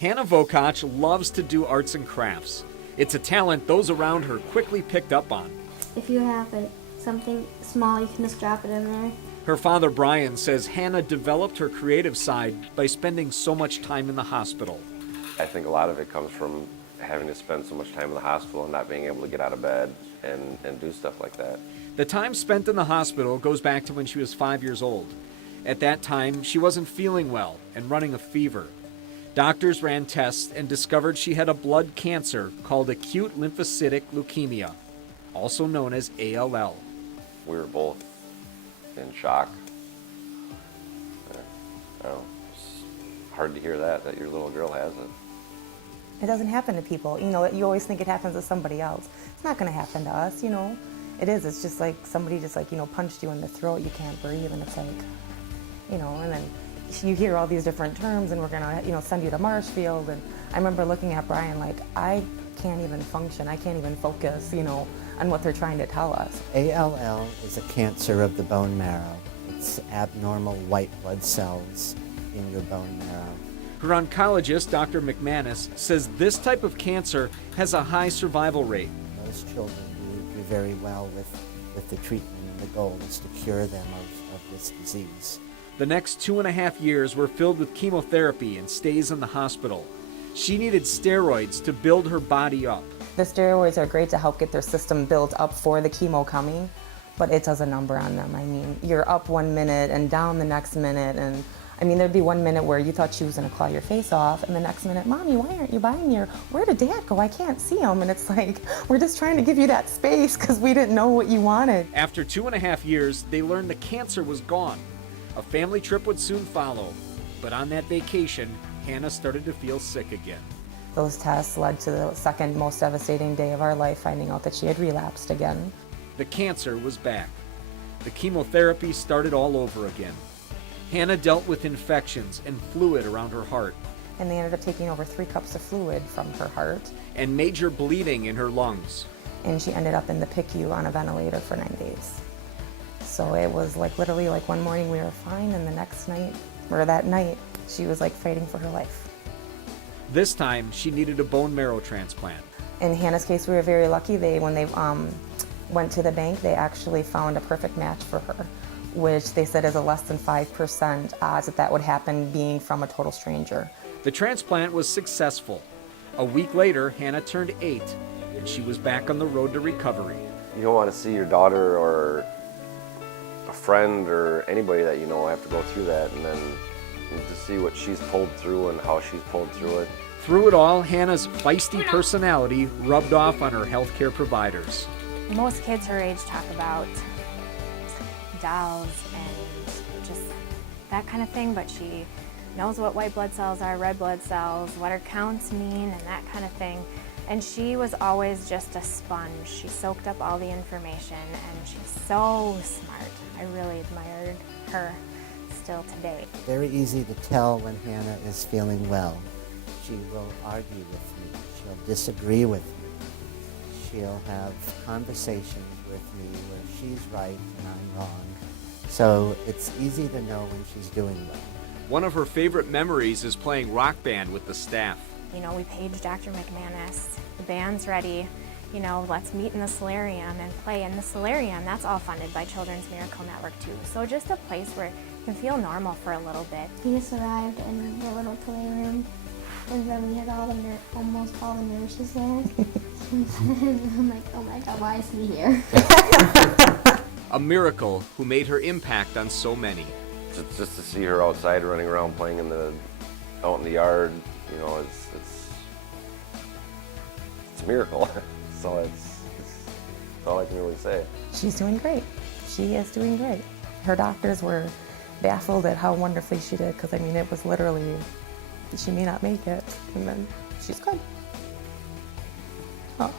Hannah Vakoc loves to do arts and crafts. It's a talent those around her quickly picked up on. If you have something small, you can just drop it in there. Her father, Brian, says Hannah developed her creative side by spending so much time in the hospital. I think a lot of it comes from having to spend so much time in the hospital and not being able to get out of bed and do stuff like that. The time spent in the hospital goes back to when she was 5 years old. At that time, she wasn't feeling well and running a fever. Doctors ran tests and discovered she had a blood cancer called acute lymphocytic leukemia, also known as ALL. We were both in shock. I don't know, it's hard to hear that your little girl has it. It doesn't happen to people. You know, you always think it happens to somebody else. It's not going to happen to us, you know. It is. It's just like somebody just like, you know, punched you in the throat. You can't breathe, and it's like, you know, and then you hear all these different terms, and we're going to, you know, send you to Marshfield. And I remember looking at Brian like, I can't even function. I can't even focus, you know, on what they're trying to tell us. ALL is a cancer of the bone marrow. It's abnormal white blood cells in your bone marrow. Her oncologist, Dr. McManus, says this type of cancer has a high survival rate. Most children do very well with the treatment, and the goal is to cure them of this disease. The next 2.5 years were filled with chemotherapy and stays in the hospital. She needed steroids to build her body up. The steroids are great to help get their system built up for the chemo coming, but it does a number on them. I mean, you're up 1 minute and down the next minute, and I mean, there'd be 1 minute where you thought she was going to claw your face off, and the next minute, Mommy, why aren't you buying me? Or where did Dad go? I can't see him. And it's like, we're just trying to give you that space because we didn't know what you wanted. After 2.5 years, they learned the cancer was gone. A family trip would soon follow, but on that vacation, Hannah started to feel sick again. Those tests led to the second most devastating day of our life, finding out that she had relapsed again. The cancer was back. The chemotherapy started all over again. Hannah dealt with infections and fluid around her heart. And they ended up taking over 3 cups of fluid from her heart. And major bleeding in her lungs. And she ended up in the PICU on a ventilator for 9 days. So it was like literally like one morning we were fine, and the next night, or that night, she was like fighting for her life. This time, she needed a bone marrow transplant. In Hannah's case, we were very lucky. When they went to the bank, they actually found a perfect match for her, which they said is a less than 5% odds that would happen being from a total stranger. The transplant was successful. A week later, Hannah turned 8, and she was back on the road to recovery. You don't want to see your daughter or a friend or anybody that you know have to go through that, and then to see what she's pulled through and how she's pulled through it. Through it all, Hannah's feisty personality rubbed off on her healthcare providers. Most kids her age talk about dolls and just that kind of thing, but she knows what white blood cells are, red blood cells, what her counts mean, and that kind of thing. And she was always just a sponge. She soaked up all the information, and she's so smart. I really admired her still today. Very easy to tell when Hannah is feeling well. She will argue with me. She'll disagree with me. She'll have conversations with me where she's right and I'm wrong. So it's easy to know when she's doing well. One of her favorite memories is playing rock band with the staff. You know, we paged Dr. McManus. The band's ready. You know, let's meet in the solarium and play. And the solarium, that's all funded by Children's Miracle Network too. So just a place where you can feel normal for a little bit. We just arrived in the little playroom, and then we had almost all the nurses there. I'm like, oh my God, why is he here? A miracle who made her impact on so many. Just to see her outside running around playing out in the yard, you know, it's a miracle. So it's all I can really say. She's doing great. She is doing great. Her doctors were baffled at how wonderfully she did, because I mean, it was literally, she may not make it, and then she's good. Oh.